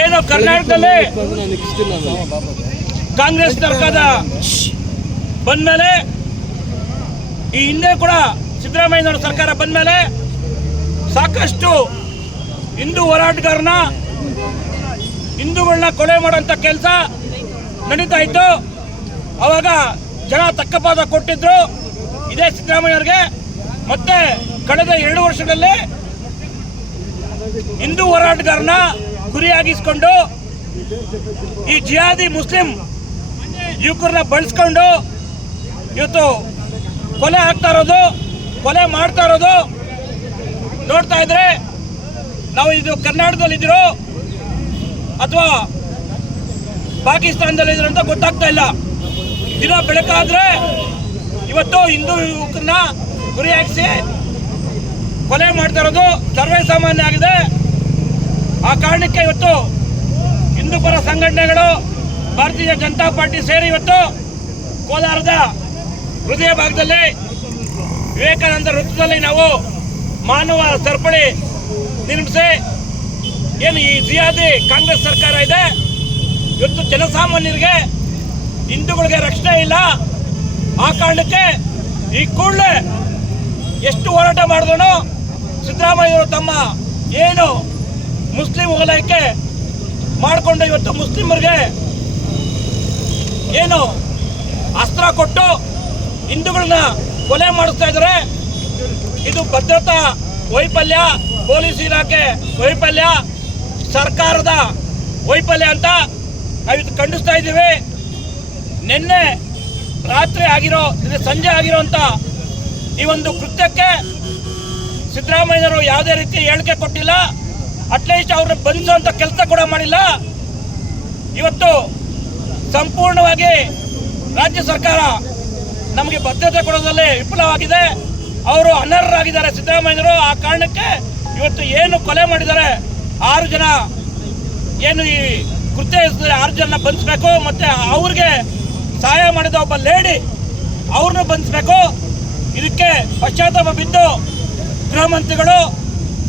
ಏನು ಕರ್ನಾಟಕದಲ್ಲಿ ಕಾಂಗ್ರೆಸ್ ಸರ್ಕಾರ ಬಂದ ಮೇಲೆ ಈ ಹಿಂದೆ ಕೂಡ ಸಿದ್ದರಾಮಯ್ಯನವರ ಸರ್ಕಾರ ಬಂದ್ಮೇಲೆ ಸಾಕಷ್ಟು ಹಿಂದೂ ಹೋರಾಟಗಾರನ ಹಿಂದೂಗಳನ್ನ ಕೊಲೆ ಮಾಡುವಂತ ಕೆಲಸ ನಡೀತಾ ಇತ್ತು. ಅವಾಗ ಜನ ತಕ್ಕಪಾದ ಕೊಟ್ಟಿದ್ರು. ಇದೇ ಸಿದ್ದರಾಮಯ್ಯವ್ರಿಗೆ. ಮತ್ತೆ ಕಳೆದ ಎರಡು ವರ್ಷಗಳಲ್ಲಿ ಹಿಂದೂ ಹೋರಾಟಗಾರನ ಗುರಿಯಾಗಿಸ್ಕೊಂಡು ಈ ಜಿಹಾದಿ ಮುಸ್ಲಿಂ ಯುವಕರನ್ನ ಬಳಸ್ಕೊಂಡು ಇವತ್ತು ಕೊಲೆ ಆಗ್ತಾ ಇರೋದು, ಕೊಲೆ ಮಾಡ್ತಾ ಇರೋದು ನೋಡ್ತಾ ಇದ್ರೆ ನಾವು ಇದು ಕರ್ನಾಟಕದಲ್ಲಿ ಇದ್ರು ಅಥವಾ ಪಾಕಿಸ್ತಾನದಲ್ಲಿ ಇದ್ರು ಅಂತ ಗೊತ್ತಾಗ್ತಾ ಇಲ್ಲ. ದಿನ ಬೆಳಕಾದ್ರೆ ಇವತ್ತು ಹಿಂದೂ ಯುವಕರನ್ನ ಗುರಿಯಾಗಿಸಿ ಕೊಲೆ ಮಾಡ್ತಾ ಇರೋದು ಸರ್ವೇ ಸಾಮಾನ್ಯ ಆಗಿದೆ. ಆ ಕಾರಣಕ್ಕೆ ಇವತ್ತು ಹಿಂದೂ ಪರ ಸಂಘಟನೆಗಳು, ಭಾರತೀಯ ಜನತಾ ಪಾರ್ಟಿ ಸೇರಿ ಇವತ್ತು ಕೋಲಾರದ ಹೃದಯ ಭಾಗದಲ್ಲಿ ವಿವೇಕಾನಂದ ವೃತ್ತದಲ್ಲಿ ನಾವು ಮಾನವ ಸರಪಳಿ ನಿರ್ಮಿಸಿ, ಏನು ಈ ಜಿಯಾದಿ ಕಾಂಗ್ರೆಸ್ ಸರ್ಕಾರ ಇದೆ, ಇವತ್ತು ಜನಸಾಮಾನ್ಯರಿಗೆ ಹಿಂದೂಗಳಿಗೆ ರಕ್ಷಣೆ ಇಲ್ಲ. ಆ ಕಾರಣಕ್ಕೆ ಈ ಕೂಡಲೇ ಎಷ್ಟು ಹೋರಾಟ ಮಾಡಿದ್ರು ಸಿದ್ದರಾಮಯ್ಯವರು ತಮ್ಮ ಏನು ಮುಸ್ಲಿಂ ವಲಯಕ್ಕೆ ಮಾಡಿಕೊಂಡು ಇವತ್ತು ಮುಸ್ಲಿಮರಿಗೆ ಏನು ಅಸ್ತ್ರ ಕೊಟ್ಟು ಹಿಂದೂಗಳನ್ನ ಕೊಲೆ ಮಾಡಿಸ್ತಾ ಇದ್ದಾರೆ. ಇದು ಭದ್ರತಾ ವೈಫಲ್ಯ, ಪೊಲೀಸ್ ಇಲಾಖೆ ವೈಫಲ್ಯ, ಸರ್ಕಾರದ ವೈಫಲ್ಯ ಅಂತ ನಾವಿದು ಖಂಡಿಸ್ತಾ ಇದ್ದೀವಿ. ನಿನ್ನೆ ರಾತ್ರಿ ಆಗಿರೋ ಸಂಜೆ ಆಗಿರೋಂಥ ಈ ಒಂದು ಕೃತ್ಯಕ್ಕೆ ಸಿದ್ದರಾಮಯ್ಯನವರು ಯಾವುದೇ ರೀತಿ ಹೇಳಿಕೆ ಕೊಟ್ಟಿಲ್ಲ. ಅಟ್ಲೀಸ್ಟ್ ಅವ್ರನ್ನ ಬಂಧಿಸುವಂತ ಕೆಲಸ ಕೂಡ ಮಾಡಿಲ್ಲ. ಇವತ್ತು ಸಂಪೂರ್ಣವಾಗಿ ರಾಜ್ಯ ಸರ್ಕಾರ ನಮಗೆ ಭದ್ರತೆ ಕೊಡೋದ್ರಲ್ಲಿ ವಿಫಲವಾಗಿದೆ. ಅವರು ಅನರ್ಹರಾಗಿದ್ದಾರೆ ಸಿದ್ದರಾಮಯ್ಯರು ಆ ಕಾರಣಕ್ಕೆ ಇವತ್ತು ಏನು ಕೊಲೆ ಮಾಡಿದ್ದಾರೆ, ಆರು ಜನ ಏನು ಈ ಕೃತ್ಯ ಆರು ಜನ ಬಂಧಿಸಬೇಕು, ಮತ್ತೆ ಅವ್ರಿಗೆ ಸಹಾಯ ಮಾಡಿದ ಒಬ್ಬ ಲೇಡಿ ಅವ್ರನ್ನ ಬಂಧಿಸಬೇಕು. ಇದಕ್ಕೆ ಪಶ್ಚಾತ್ತಾಪ ಬಿದ್ದು ಗೃಹ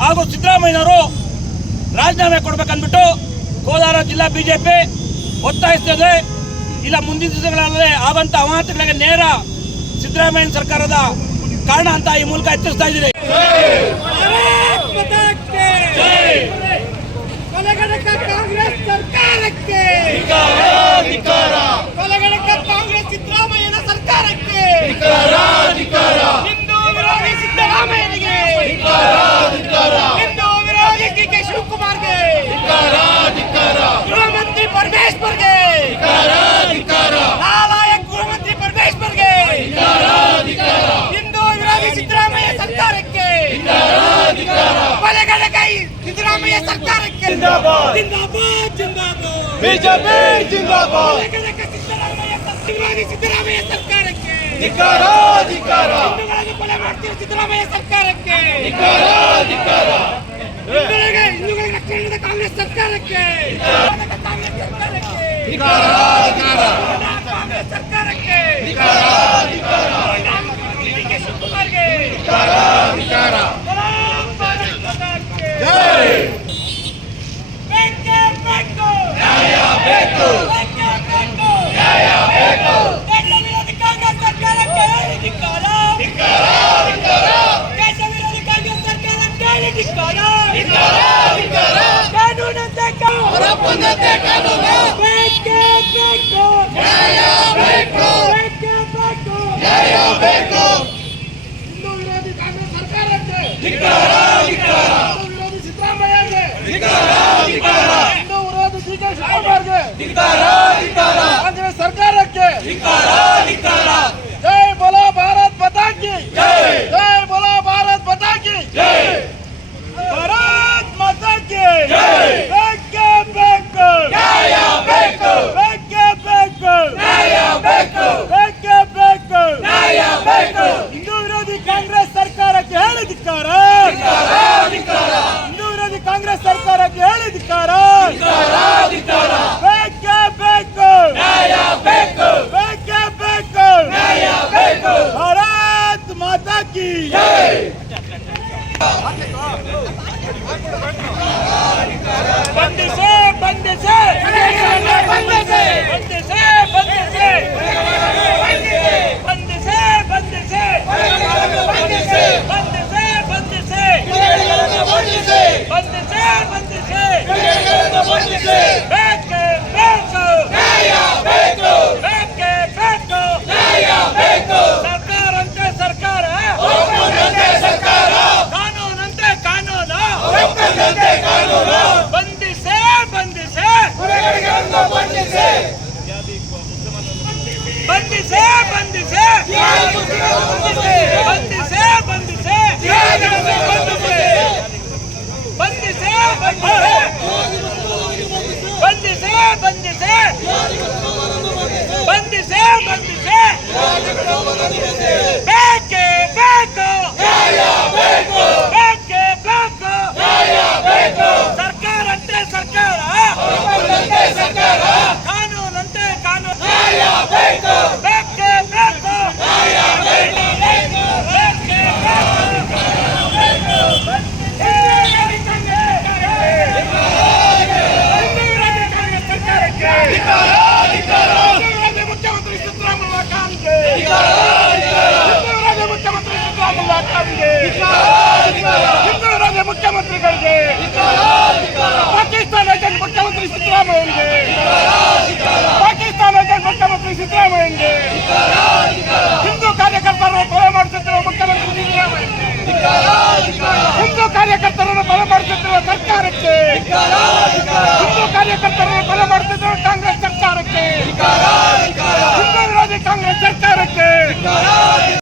ಹಾಗೂ ಸಿದ್ದರಾಮಯ್ಯನವರು ರಾಜೀನಾಮೆ ಕೊಡ್ಬೇಕಂದ್ಬಿಟ್ಟು ಕೋಲಾರ ಜಿಲ್ಲಾ ಬಿಜೆಪಿ ಒತ್ತಾಯಿಸ್ತದೆ. ಇಲ್ಲ ಮುಂದಿನ ದಿವಸಗಳಲ್ಲಿ ಆಗುವಂತ ಅಮಾನತುಗಳಿಗೆ ನೇರ ಸಿದ್ದರಾಮಯ್ಯ ಸರ್ಕಾರದ ಕಾರಣ ಅಂತ ಈ ಮೂಲಕ ಎಚ್ಚರಿಸ್ತಾ ಇದ್ದೀನಿ ಕಾಂಗ್ರೆಸ್ ಸರ್ಕಾರಕ್ಕೆ ಕೊಲೆಗಡಕ ಕಾಂಗ್ರೆಸ್ ಸಿದ್ದರಾಮಯ್ಯನ ಸರ್ಕಾರಕ್ಕೆ ಹಿಂದೂ ವಿರೋಧಿ ಸಿದ್ದರಾಮಯ್ಯನಿಗೆ ಹಿಂದೂ ವಿರೋಧಿ ಡಿ ಕೆ ಶಿವಕುಮಾರ್ಗೆ ಗೃಹ ಮಂತ್ರಿ ಪರಮೇಶ್ವರ್ಗೆ ನಾಲಾಯಕ್ ಗೃಹ ಮಂತ್ರಿ ಪರಮೇಶ್ವರ್ಗೆ ಹಿಂದೂ ವಿರೋಧಿ ಸಿದ್ದರಾಮಯ್ಯ ಸರ್ಕಾರಕ್ಕೆ ಕೊಲೆಗಡಕ ಸಿದ್ದರಾಮಯ್ಯ ಸರ್ಕಾರಕ್ಕೆ. ಜಿಂದಾಬಾದ್. ಜಿಂದಾಬಾದ್ ಬಿಜೆಪಿ ಜಿಂದಾಬಾದ್. ಸಿದ್ದರಾಮಯ್ಯ ಸರ್ಕಾರಕ್ಕೆ. ಧಿಕಾರ ಧಿಕಾರ ಹಿಂದೂಗಳನ್ನು ಕೊಲೆ ಮಾಡ್ತೀವಿ ಸಿದ್ದರಾಮಯ್ಯ ಸರ್ಕಾರಕ್ಕೆ. ಧಿಕಾರ ಧಿಕಾರ ಹಿಂದೂಗಳಿಗೆ ಹಿಂದೂಗಳಿಗೆ ರಕ್ಷಣೆ ನೀಡಿದ ಕಾಂಗ್ರೆಸ್ ಸರ್ಕಾರಕ್ಕೆ. ಕಾಂಗ್ರೆಸ್ ಸರ್ಕಾರಕ್ಕೆ. ಧಿಕಾರ ಧಿಕಾರ ಕಾಂಗ್ರೆಸ್ ಸರ್ಕಾರಕ್ಕೆ. ಧಿಕಾರ ಧಿಕಾರ ಡಿ ಕೆ ಶಿವಕುಮಾರ್ಗೆ ಧಿಕಾರ ಸಲಾಂ ಭಾರತ್ ಮಾತಾಕ್ಕೆ. ಜೈ ಬೇಕೇ ಬೇಕು ನ್ಯಾಯ ಬೇಕು ಬೇಕೇ ಬೇಕು ನ್ಯಾಯ ಬೇಕು ದೇಶ ವಿರೋಧಿ ಕಾಂಗ್ರೆಸ್ ಸರ್ಕಾರಕ್ಕೆ ಧಿಕ್ಕಾರ ಧಿಕಾರ ಧಿಕಾರ ದೇಶ ವಿರೋಧಿ ಕಾಂಗ್ರೆಸ್ ಸರ್ಕಾರಕ್ಕೆ ಧಿಕ್ಕಾರ ಧಿಕಾರ ಧಿಕಾರ ಕಾನೂನಂತೆ ಕಾನೂನು ಹೊರಬಂದಂತೆ ಕಾನೂನು ಬೇಕೇ ಬೇಕು ಬೇಕೇ ಬೇಕು. बंद से बंद से バタンで見てる。ಕಾರ್ಯಕರ್ತರನ್ನು ಬಲ ಮಾಡುತ್ತಿರುವ ಸರ್ಕಾರಕ್ಕೆ. ಹಿಂದೂ ಕಾರ್ಯಕರ್ತರನ್ನು ಬಲ ಮಾಡುತ್ತಿರುವ ಕಾಂಗ್ರೆಸ್ ಸರ್ಕಾರಕ್ಕೆ. ಹಿಂದೂ ವಿರೋಧಿ ಕಾಂಗ್ರೆಸ್ ಸರ್ಕಾರಕ್ಕೆ.